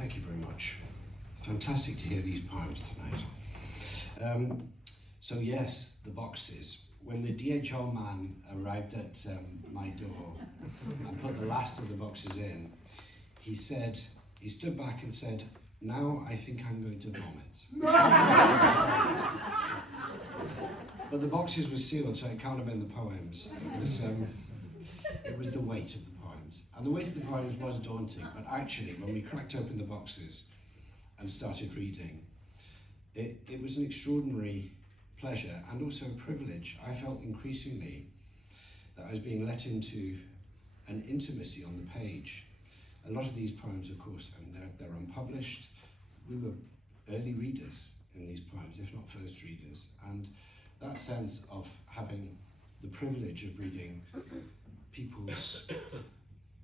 Thank you very much. Fantastic to hear these poems tonight. So yes, the boxes. When the DHL man arrived at my door and put the last of the boxes in, he stood back and said, "Now I think I'm going to vomit." But the boxes were sealed, so it can't have been the poems. It was the weight of the poems. And the weight of the poems was daunting, but actually, when we cracked open the boxes and started reading, it was an extraordinary pleasure and also a privilege. I felt increasingly that I was being let into an intimacy on the page. A lot of these poems, of course, they're unpublished. We were early readers in these poems, if not first readers, and that sense of having the privilege of reading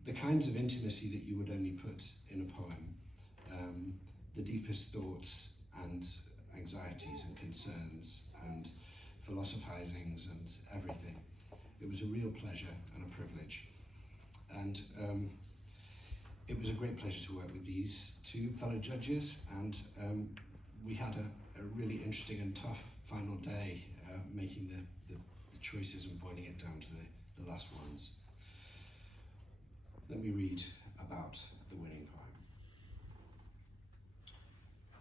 the kinds of intimacy that you would only put in a poem, the deepest thoughts and anxieties and concerns and philosophizings and everything. It was a real pleasure and a privilege. And it was a great pleasure to work with these two fellow judges, and we had a really interesting and tough final day making the choices and boiling it down to the last ones. Let me read about the winning poem.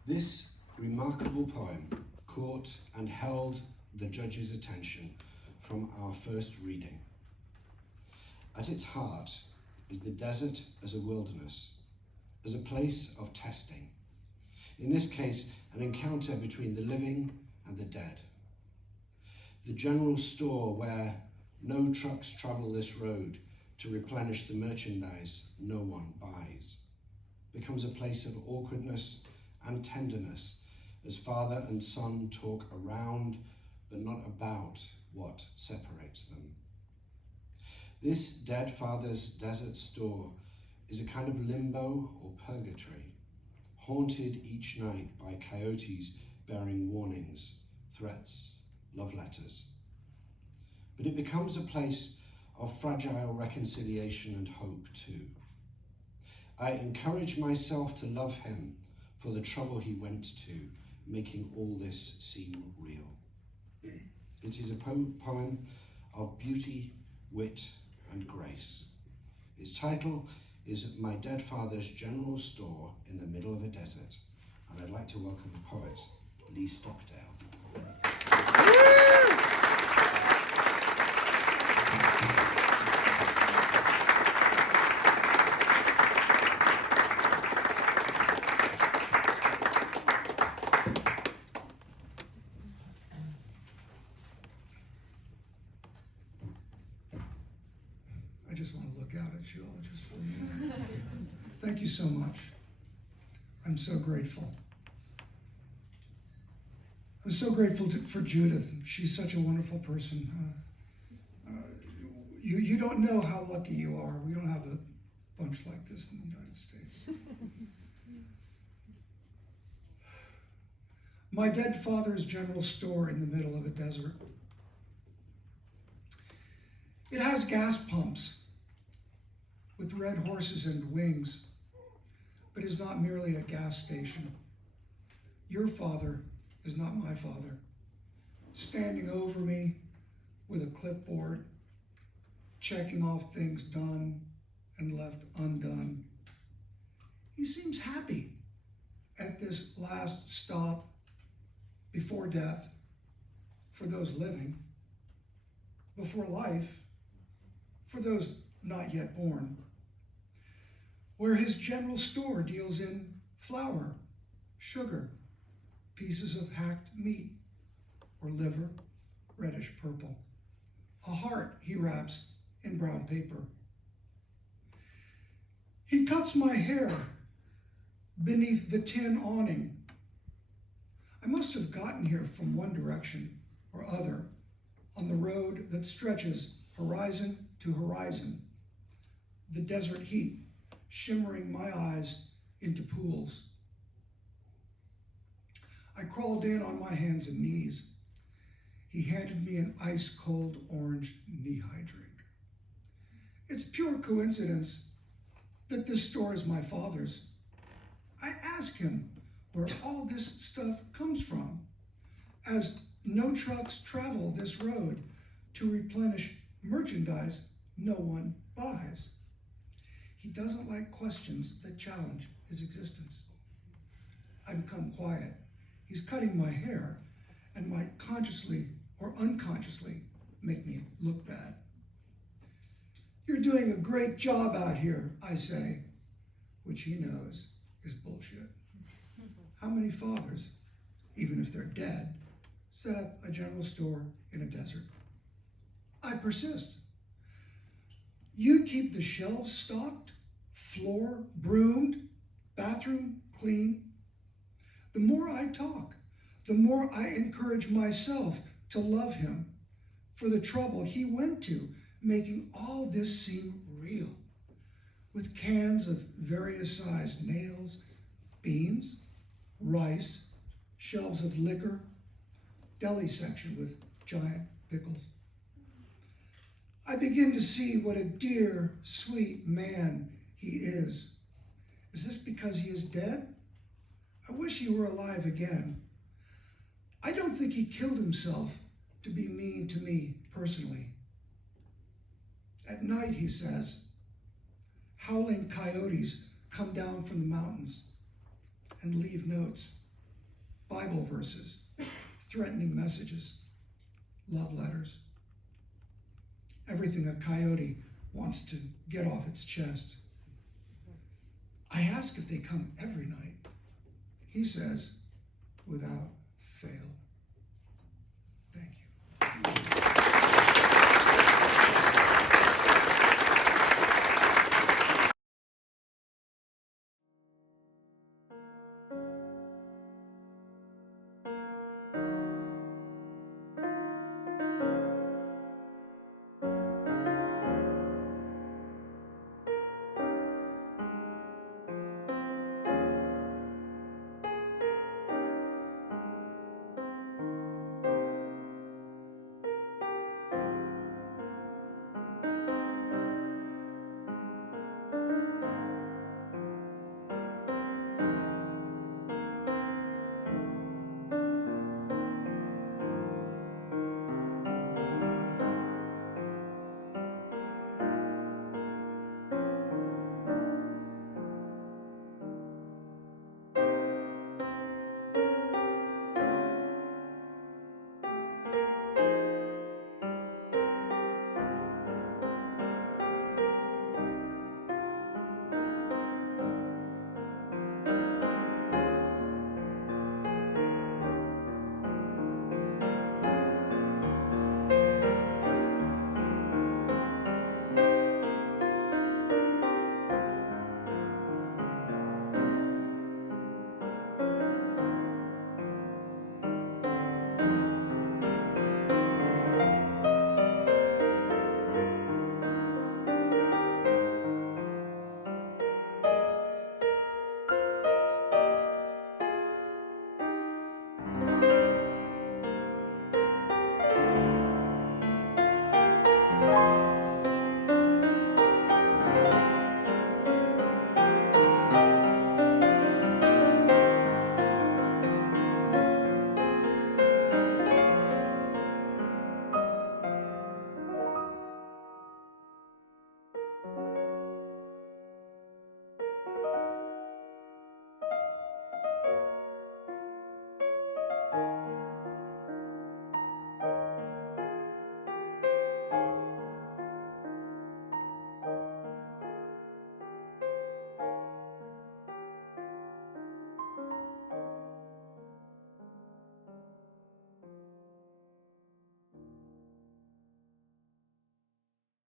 This remarkable poem caught and held the judge's attention from our first reading. At its heart is the desert as a wilderness, as a place of testing. In this case, an encounter between the living and the dead. The general store where no trucks travel this road to replenish the merchandise no one buys becomes a place of awkwardness and tenderness as father and son talk around but not about what separates them. This dead father's desert store is a kind of limbo or purgatory, haunted each night by coyotes bearing warnings, threats, love letters. But it becomes a place of fragile reconciliation and hope too. I encourage myself to love him for the trouble he went to, making all this seem real. It is a poem of beauty, wit, and grace. Its title is My Dead Father's General Store in the Middle of a Desert, and I'd like to welcome the poet, Lee Stockdale. I just want to look out at you all just for a minute. Thank you so much. I'm so grateful. I'm so grateful for Judith. She's such a wonderful person. You don't know how lucky you are. We don't have a bunch like this in the United States. My dead father's general store in the middle of a desert. It has gas pumps with red horses and wings, but is not merely a gas station. Your father is not my father, standing over me with a clipboard, checking off things done and left undone. He seems happy at this last stop before death for those living, before life for those not yet born, where his general store deals in flour, sugar, pieces of hacked meat or liver, reddish purple. A heart he wraps in brown paper. He cuts my hair beneath the tin awning. I must have gotten here from one direction or other on the road that stretches horizon to horizon, the desert heat shimmering my eyes into pools. I crawled in on my hands and knees. He handed me an ice-cold orange knee-high drink. It's pure coincidence that this store is my father's. I ask him where all this stuff comes from, as no trucks travel this road to replenish merchandise no one buys. He doesn't like questions that challenge his existence. I become quiet. He's cutting my hair and might consciously or unconsciously make me look bad. You're doing a great job out here, I say, which he knows is bullshit. How many fathers, even if they're dead, set up a general store in a desert? I persist. You keep the shelves stocked, floor broomed, bathroom clean. The more I talk, the more I encourage myself to love him for the trouble he went to making all this seem real, with cans of various sized nails, beans, rice, shelves of liquor, deli section with giant pickles. I begin to see what a dear, sweet man he is. Is this because he is dead? I wish he were alive again. I don't think he killed himself to be mean to me personally. At night, he says, howling coyotes come down from the mountains and leave notes, Bible verses, threatening messages, love letters, everything a coyote wants to get off its chest. I ask if they come every night. He says, without fail.